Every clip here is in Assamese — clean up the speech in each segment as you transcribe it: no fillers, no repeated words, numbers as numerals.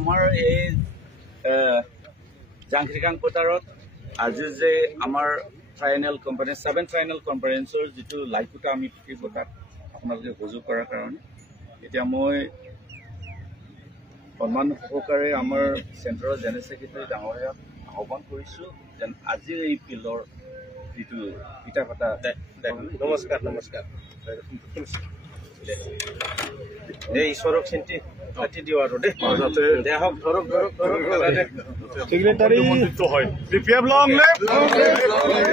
আমাৰ এই জাংখ্ৰিকাং পথাৰত আজি যে আমাৰ ট্ৰাইনেল কনফাৰেন্স 7 ট্ৰাইনেল কনফাৰেন্সৰ যিটো লাইকুটা আমি পৃথিৱী তাত আপোনালোকে সুযোগ কৰাৰ কাৰণে এতিয়া মই সন্মান সহকাৰে আমাৰ চেণ্টাৰৰ জেনেৰেল ছেক্ৰেটাৰী ডাঙৰীয়াক আহ্বান কৰিছোঁ যেন আজি এই ফিল্ডৰ যিটো পিঠা পতা নমস্কাৰ এই ঈশ্বৰক চিন্তি পাতি দিওঁ আৰু দেই দে হওক ধৰক ছেক্ৰেটাৰী হয় বিপিএফ লং লেফ্ট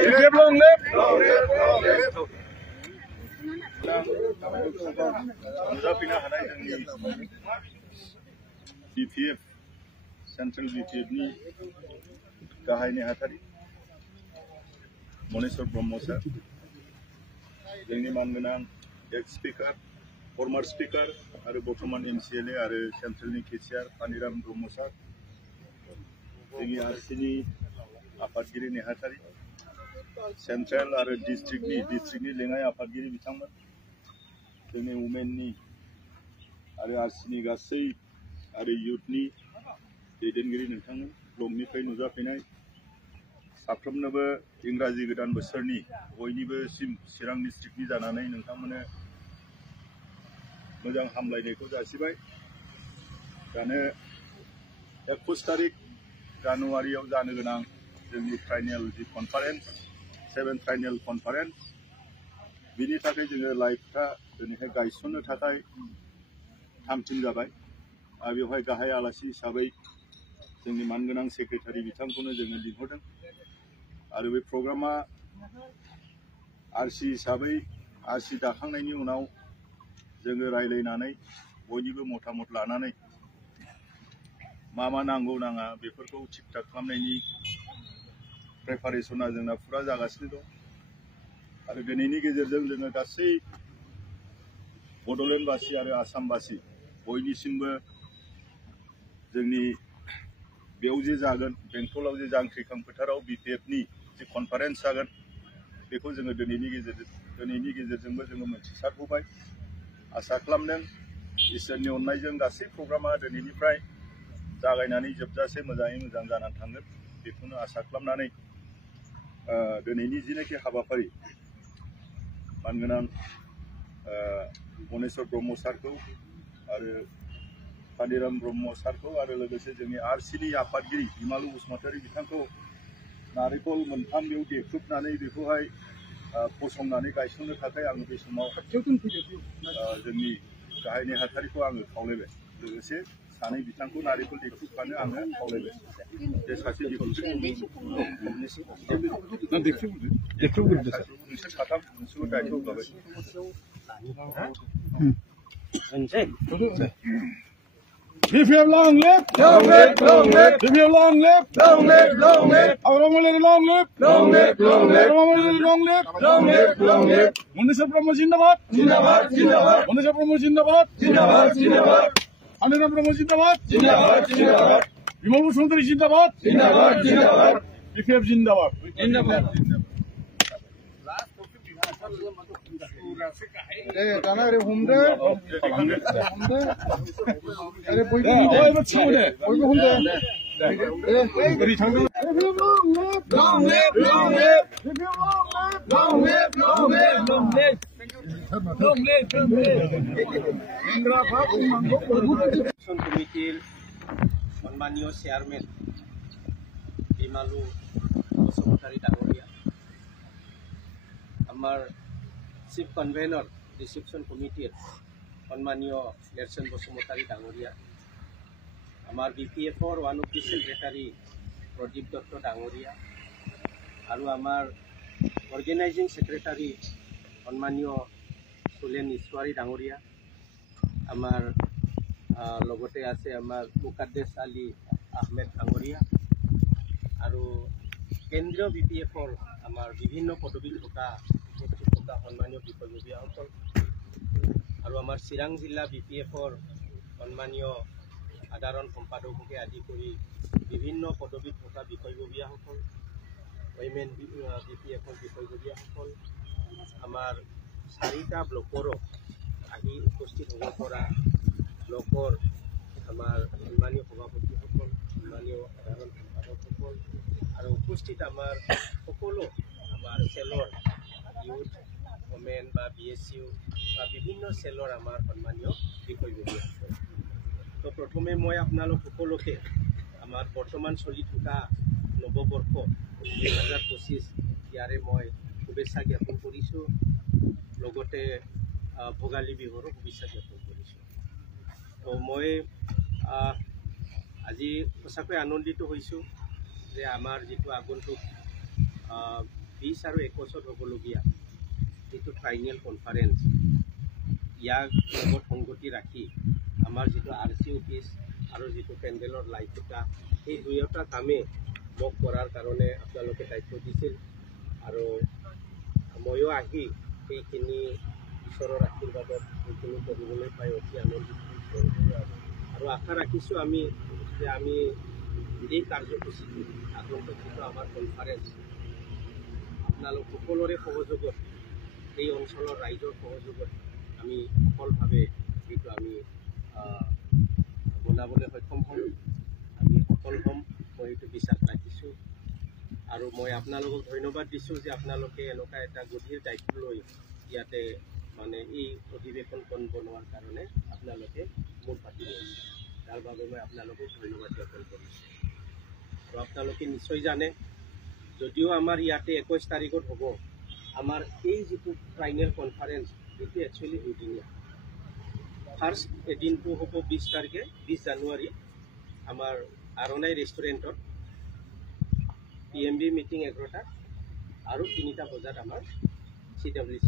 বিপিএফ লং লেফ্ট BPF सेंट्रल BPF नि गाहाय नेहाथारि मनेश्वर ब्रह्म सर जोंनि मानगोनां एक्स स्पीकार फर्मार स्पीकार आरो बर्तमान MCLA आरो सेंट्रलनि केसियार पानिराम ब्रह्म सर जोंनि आरसिनि आफादगिरि नेहाथारि सेंट्रल आरो डिस्ट्रिक्टनि लेङाइ आफादगिरि बिथांमोन जोंनि वुमेननि आरो आरसिनि गासै आरो युथनि दैदेनगिरि नोंथांमोन ब्लकनिफ्राय नुजाफैनाय साफ्रोमनोबो इंराजि गोदान बोसोरनि बयनिबो चिरां डिस्ट्रिक्टनि जानानै नोंथांमोननो मोजां हामलायनायखौ जासिबाय दानो 21 तारिख जानुवारियाव जानो गोनां जोंनि ट्राइनेल जि कनफारेन्स 7 ट्राइनेल कनफारेन्स बिनि थाखाय जोङो लाइफखा दिनैहाय गायसननो थाखाय थामथिम जाबाय आरो बेवहाय गाहाय आलासि हिसाबै जोंनि मानगोनां सेक्रेटारि बिथांखौनो जोङो लिंहरदों आरो बे प्रग्रामा आरसि हिसाबै आरसि दाखांनायनि उनाव जोङो रायलायनानै बयनिबो मतामत लानानै मा नांगौ नाङा बेफोरखौ थिक थाक खालामनायनि प्रिपारेसना जोंना फुरा जागासिनो दं आरो दिनैनि गेजेरजों जोङो गासै बड'लेण्डबासि आरो आसामबासि बयनिसिमबो जोंनि बेयाव जे जागोन बेंटलाव जे जांख्रिकां फोथाराव BPFनि जे कनफारेन्स जागोन बेखौ जोङो दिनैनि गेजेरजोंबो जोङो मोनथिसारबोबाय आसा खालामदों इसोरनि अननायजों गासै प्रग्रामा दिनैनिफ्राय जागायनानै जोबजासे मोजाङै मोजां जानानै थांगोन बेखौनो आसा खालामनानै दिनैनि जिनाखि हाबाफारि मानगोनां मनेश्वर ब्रह्म सारखौ आरो पानिराम ब्रह्म सारखौ आरो लोगोसे जोंनि आरसिनि आफादगिरि हिमालु बसुमतारी बिथांखौ नारेंखल मोनथाम बेयाव देख्रुबनानै बेखौहाय फसंनानै गायसननो थाखाय आङो बे समाव जोंनि गाहाय नेहाथारिखौ आङो खावलायबाय लोगोसे सानै बिथांखौ नारेंखल देख्रुबफानो आङो खावलायबाय बे सासे नोंसोर साथाम नोंसोरबो दायथ' होबाय BPF long left, long left, long left. BPF long left, long left, long left. Aurangabad long left, long left, long left. Aurangabad long left, long left, long left. Monitor Brahmo Zindabad, Zindabad, Zindabad. Monitor Brahmo Zindabad, Zindabad, Zindabad. Aniram Brahmo Zindabad, Zindabad, Zindabad. Himal Bosumantari Zindabad, Zindabad, Zindabad. BPF Zindabad, Zindabad. Karena ada Honda, ada boy itu Honda, boy Honda. Dari tanggal. Long left, long left, long left, long left, long left, long left. Long left, long left. Indra Pak, Mangkok, Election Committee, Manmanio Chairman, Himalu Bosumantari Dagoria, Amar Chief Convener, Reception Committee, Manmanio Lerson Bosumantari Dagoria, Amar BPF one of the Secretary, Pradip Dr. Dagoria, Aru Amar Organizing Secretary, Manmanio Sulen Iswari Dagoria, Amar লগতে আছে আমাৰ মুকাদ্দেছ আলী আহমেদ ডাঙৰীয়া আৰু কেন্দ্ৰীয় BPFৰ আমাৰ বিভিন্ন পদবীত থকা সন্মানীয় বিষয়ববীয়াসকল আৰু আমাৰ চিৰাং জিলা BPFৰ সন্মানীয় সাধাৰণ সম্পাদককে আদি কৰি বিভিন্ন পদবীত থকা বিষয়ববীয়াসকল ওইমেন BPFৰ বিষয়ববীয়াসকল আমাৰ চাৰিটা ব্লকৰো আহি উপস্থিত হ'ব পৰা ব্লকৰ আমাৰ সন্মানীয় সভাপতি কমিটিত আমাৰ সকলো আমাৰ চেলৰ ইউথ ওমেন বা BSU বা বিভিন্ন চেলৰ আমাৰ সন্মানীয় বিষয়ববীয়া আছে। তো প্ৰথমে মই আপোনালোক সকলোকে আমাৰ বৰ্তমান চলি থকা নৱবৰ্ষ 2025 ইয়াৰে মই শুভেচ্ছা জ্ঞাপন কৰিছোঁ, লগতে ভোগালী বিহুৰো শুভেচ্ছা জ্ঞাপন কৰিছোঁ। তো মই আজি সঁচাকৈ আনন্দিত হৈছোঁ যে আমাৰ যিটো আগন্তুক 20 আৰু 21 হ'বলগীয়া যিটো ট্ৰাইনিয়েল কনফাৰেঞ্চ, ইয়াক লগত সংগতি ৰাখি আমাৰ যিটো RC অফিচ আৰু যিটো পেণ্ডেলৰ লাইটটা, সেই দুয়োটা কামেই মোক কৰাৰ কাৰণে আপোনালোকে দায়িত্ব দিছিল আৰু ময়ো আহি সেইখিনি ঈশ্বৰৰ আশীৰ্বাদত সেইখিনি কৰিবলৈ পাই অতি আনন্দিত আৰু আশা ৰাখিছোঁ যে আমি এই কাৰ্যসূচীটো আগন্তুক যিটো আমাৰ কনফাৰেঞ্চ আপোনালোক সকলোৰে সহযোগত, এই অঞ্চলৰ ৰাইজৰ সহযোগত আমি সফলভাৱে এইটো আমি বনাবলৈ সক্ষম হ'ম, আমি সফল হ'ম, মই এইটো বিশ্বাস ৰাখিছোঁ। আৰু মই আপোনালোকক ধন্যবাদ দিছোঁ যে আপোনালোকে এনেকুৱা এটা গভীৰ দায়িত্ব লৈ ইয়াতে মানে এই অধিৱেশনখন বনোৱাৰ কাৰণে আপোনালোকে মোৰ পাতি লৈছে, তাৰ বাবে মই আপোনালোকক ধন্যবাদ জ্ঞাপন কৰিছোঁ। আৰু আপোনালোকে নিশ্চয় জানে, যদিও আমাৰ ইয়াতে 21 তাৰিখত হ'ব আমাৰ এই যিটো ট্ৰাইনিয়েল কনফাৰেঞ্চ, এইটো একচুৱেলি দুদিনীয়া। ফাৰ্ষ্ট এদিনটো হ'ব 20 তাৰিখে, 20 জানুৱাৰী আমাৰ আৰণাই ৰেষ্টুৰেণ্টত PMB মিটিং 11টা আৰু 3টা বজাত আমাৰ CWC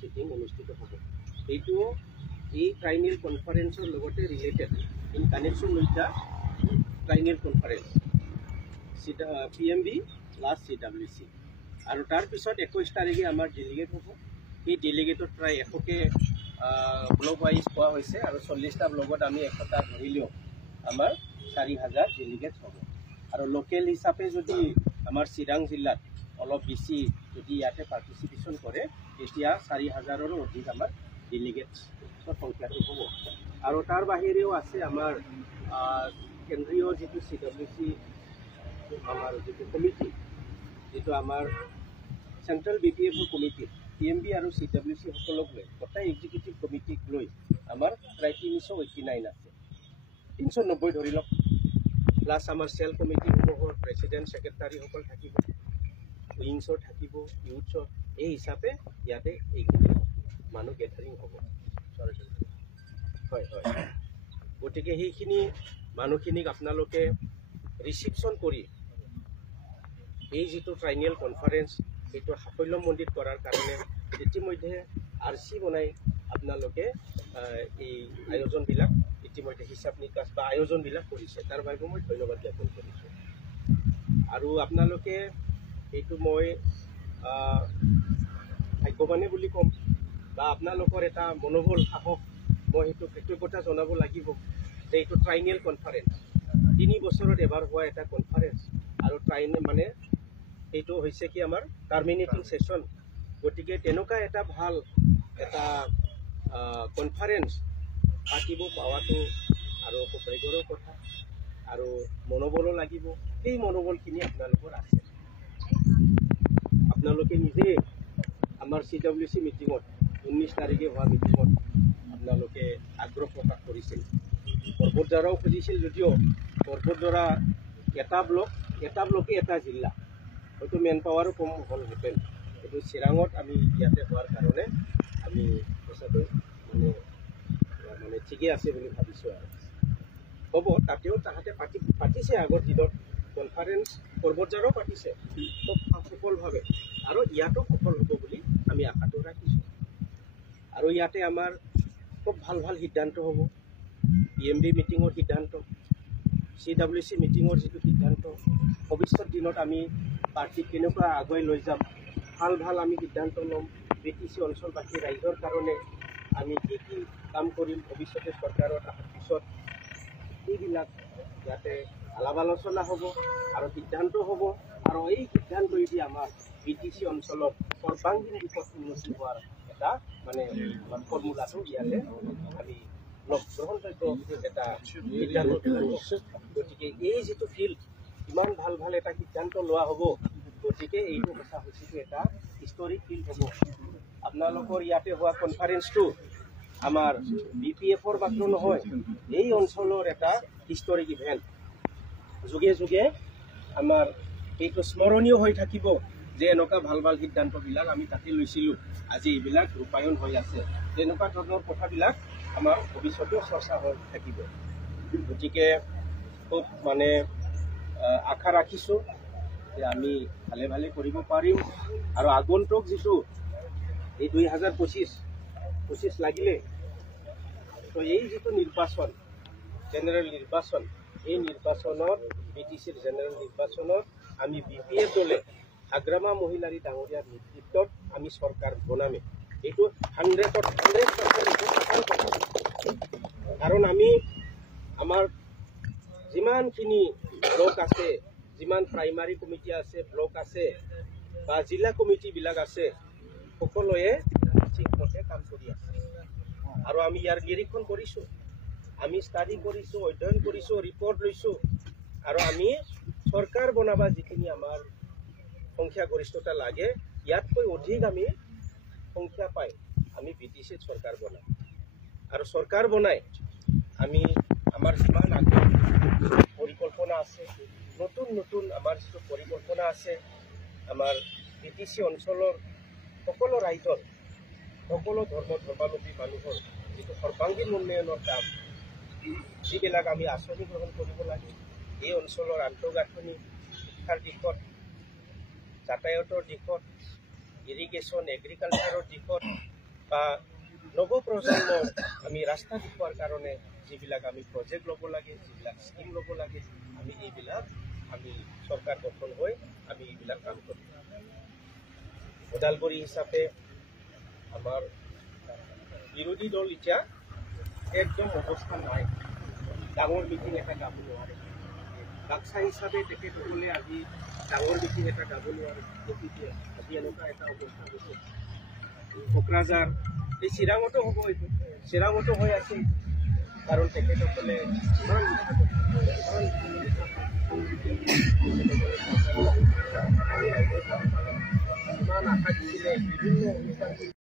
মিটিং অনুষ্ঠিত হ'ব। এইটোও এই ট্ৰাইনিয়েল কনফাৰেঞ্চৰ লগতে related in connection with the triennial conference PMB plus CWC। আৰু তাৰপিছত 21 তাৰিখে আমাৰ ডেলিগেট হ'ব। সেই ডেলিগেটত প্ৰায় 100কে ব্লক ৱাইজ পোৱা হৈছে আৰু 40টা ব্লকত আমি 100টা ধৰিলেও আমাৰ 4000 ডেলিগেট হ'ব। আৰু লোকেল হিচাপে যদি আমাৰ চিৰাং জিলাত অলপ বেছি যদি ইয়াতে পাৰ্টিচিপেশ্যন কৰে, তেতিয়া 4000ৰো অধিক আমাৰ ডেলিগেটছৰ সংখ্যাটো হ'ব। আৰু তাৰ বাহিৰেও আছে আমাৰ কেন্দ্ৰীয় যিটো CWC আমাৰ যিটো কমিটি, যিটো আমাৰ চেণ্ট্ৰেল BPF কমিটি, PMB আৰু CWC সকলক লৈ, গোটেই এক্সিকিউটিভ কমিটিক লৈ আমাৰ প্ৰায় 389 আছে, 390 ধৰি লওক, প্লাছ আমাৰ চেল কমিটিসমূহৰ প্ৰেচিডেণ্ট ছেক্ৰেটাৰীসকল থাকিব, উইংছৰ থাকিব, ইউথছৰ, এই হিচাপে ইয়াতে এইখিনি মানুহ গেডাৰিং হ'ব। হয় হয়, গতিকে সেইখিনি মানুহখিনিক আপোনালোকে ৰিচিপশ্যন কৰি এই যিটো ট্ৰাইনিয়েল কনফাৰেঞ্চ, সেইটো সাফল্যমণ্ডিত কৰাৰ কাৰণে ইতিমধ্যে RC বনাই আপোনালোকে এই আয়োজনবিলাক ইতিমধ্যে হিচাপ নিকাচ বা আয়োজনবিলাক কৰিছে, তাৰ বাবে মই ধন্যবাদ জ্ঞাপন কৰিছোঁ। আৰু আপোনালোকে এইটো মই ভাগ্যৱানেই বুলি ক'ম, বা আপোনালোকৰ এটা মনোবল, সাহস, মই সেইটো কৃতজ্ঞতা জনাব লাগিব যে এইটো ট্ৰাইনিয়েল কনফাৰেঞ্চ, 3 বছৰত এবাৰ হোৱা এটা কনফাৰেঞ্চ, আৰু মানে এইটো হৈছে কি আমাৰ টাৰ্মিনেটিং ছেশ্যন। গতিকে তেনেকুৱা এটা ভাল এটা কনফাৰেঞ্চ পাতিব পোৱাটো আৰু সৌভাগ্যৰো কথা, আৰু মনোবলো লাগিব। সেই মনোবলখিনি আপোনালোকৰ আছে। আপোনালোকে নিজে আমাৰ CWC মিটিঙত 19 তাৰিখে হোৱা মিটিঙত আপোনালোকে আগ্ৰহ প্ৰকাশ কৰিছিল। পৰ্বতদ্বাৰাও খুজিছিল, যদিও পৰ্বতদ্বাৰা এটা ব্লকে এটা জিলা, হয়তো মেন পাৱাৰো কম হ'লহেঁতেন, কিন্তু চিৰাঙত আমি ইয়াতে হোৱাৰ কাৰণে আমি সঁচাকৈ মানে ঠিকেই আছে বুলি ভাবিছোঁ। আৰু হ'ব, তাতেও তাহাঁতে পাতিছে আগৰ দিনত কনফাৰেঞ্চ, পৰ্বতদ্বাৰাও পাতিছে খুব সফলভাৱে, আৰু ইয়াতো সফল হ'ব বুলি আমি আশাটো ৰাখিছোঁ। আৰু ইয়াতে আমাৰ খুব ভাল ভাল সিদ্ধান্ত হ'ব। PMB মিটিঙৰ সিদ্ধান্ত, CWC মিটিঙৰ যিটো সিদ্ধান্ত, ভৱিষ্যত দিনত আমি পাৰ্টিক কেনেকুৱা আগুৱাই লৈ যাম, ভাল আমি সিদ্ধান্ত ল'ম। BTC অঞ্চলবাসী ৰাইজৰ কাৰণে আমি কি কাম কৰিম ভৱিষ্যতে চৰকাৰত অহাৰ পিছত, এইবিলাক ইয়াতে আলাপ আলোচনা হ'ব আৰু সিদ্ধান্ত হ'ব। আৰু এই সিদ্ধান্তই দি আমাৰ BTC অঞ্চলত সৰ্বাংগীন দিশত উন্নতি হোৱাৰ এটা মানে ফৰ্মুলাটো ইয়াতে আমি গ্ৰহণযোগ্য এটা সিদ্ধান্ত। গতিকে এই যিটো ফিল্ড, ইমান ভাল ভাল এটা সিদ্ধান্ত লোৱা হ'ব গতিকে এইটো কথা হৈছে এটা হিষ্টৰিক ফিল্ড হ'ব আপোনালোকৰ ইয়াতে হোৱা কনফাৰেন্সটো আমাৰ BPF-ৰ মাত্ৰ নহয় এই অঞ্চলৰ এটা হিষ্টৰিক ইভেন্ট যুগে যুগে আমাৰ এইটো স্মৰণীয় হৈ থাকিব যে এনেকুৱা ভাল ভাল সিদ্ধান্তবিলাক আমি তাতে লৈছিলোঁ আজি এইবিলাক ৰূপায়ণ হৈ আছে তেনেকুৱা ধৰণৰ কথাবিলাক আমাৰ ভৱিষ্যতেও চৰ্চা হৈ থাকিব গতিকে খুব মানে আশা ৰাখিছোঁ যে আমি ভালে ভালে কৰিব পাৰিম আৰু আগন্তুক যিটো এই 2025 লাগিলে তো এই যিটো নিৰ্বাচন জেনেৰেল নিৰ্বাচন এই নিৰ্বাচনত BTCৰ জেনেৰেল নিৰ্বাচনত আমি BPF দলে আগ্ৰামা মহিলাৰী ডাঙৰীয়াৰ নেতৃত্বত আমি চৰকাৰ বনামে এইটো 100% কাৰণ আমি আমাৰ যিমানখিনি ব্লক আছে যিমান প্ৰাইমাৰী কমিটি আছে ব্লক আছে বা জিলা কমিটিবিলাক আছে সকলোৱে ঠিকমতে কাম কৰি আছে আৰু আমি ইয়াৰ নিৰীক্ষণ কৰিছোঁ আমি ষ্টাডি কৰিছোঁ অধ্যয়ন কৰিছোঁ ৰিপৰ্ট লৈছোঁ আৰু আমি চৰকাৰ বনাবা যিখিনি আমাৰ সংখ্যাগৰিষ্ঠতা লাগে ইয়াতকৈ অধিক আমি সংখ্যা পাই আমি BTCত চৰকাৰ বনাম আৰু চৰকাৰ বনাই আমি আমাৰ যিমান আগৰ পৰিকল্পনা আছে নতুন নতুন আমাৰ যিটো পৰিকল্পনা আছে আমাৰ BTC অঞ্চলৰ সকলো ৰাইজৰ সকলো ধৰ্মাৱলম্বী মানুহৰ যিটো সৰ্বাংগীন উন্নয়নৰ কাম যিবিলাক আমি আঁচনি গ্ৰহণ কৰিব লাগে এই অঞ্চলৰ আন্তঃগাঁথনি শিক্ষাৰ দিশত যাতায়াতৰ দিশত ইৰিগেশ্যন এগ্ৰিকালচাৰৰ দিশত বা নৱপ্ৰজন্মৰ আমি ৰাস্তা দেখুৱাৰ কাৰণে যিবিলাক আমি প্ৰজেক্ট ল'ব লাগে যিবিলাক স্কিম ল'ব লাগে আমি এইবিলাক আমি চৰকাৰ গঠন হৈ আমি এইবিলাক কাম কৰিম ওদালগুৰি হিচাপে আমাৰ বিৰোধী দল এতিয়া একদম অৱস্থা নাই ডাঙৰ মিটিং এটা গাব নোৱাৰে বাক্সা হিচাপে তেখেতসকলে আজি ডাঙৰ মিটিং এটা গাব নোৱাৰে গতিকে আজি এনেকুৱা এটা অৱস্থা হৈছে কোকৰাঝাৰ এই চিৰাঙতো হ'ব এইটো চিৰাঙতো হৈ আছে কাৰণ তেখেতসকলে ইমান আশা দিছিলে বিভিন্ন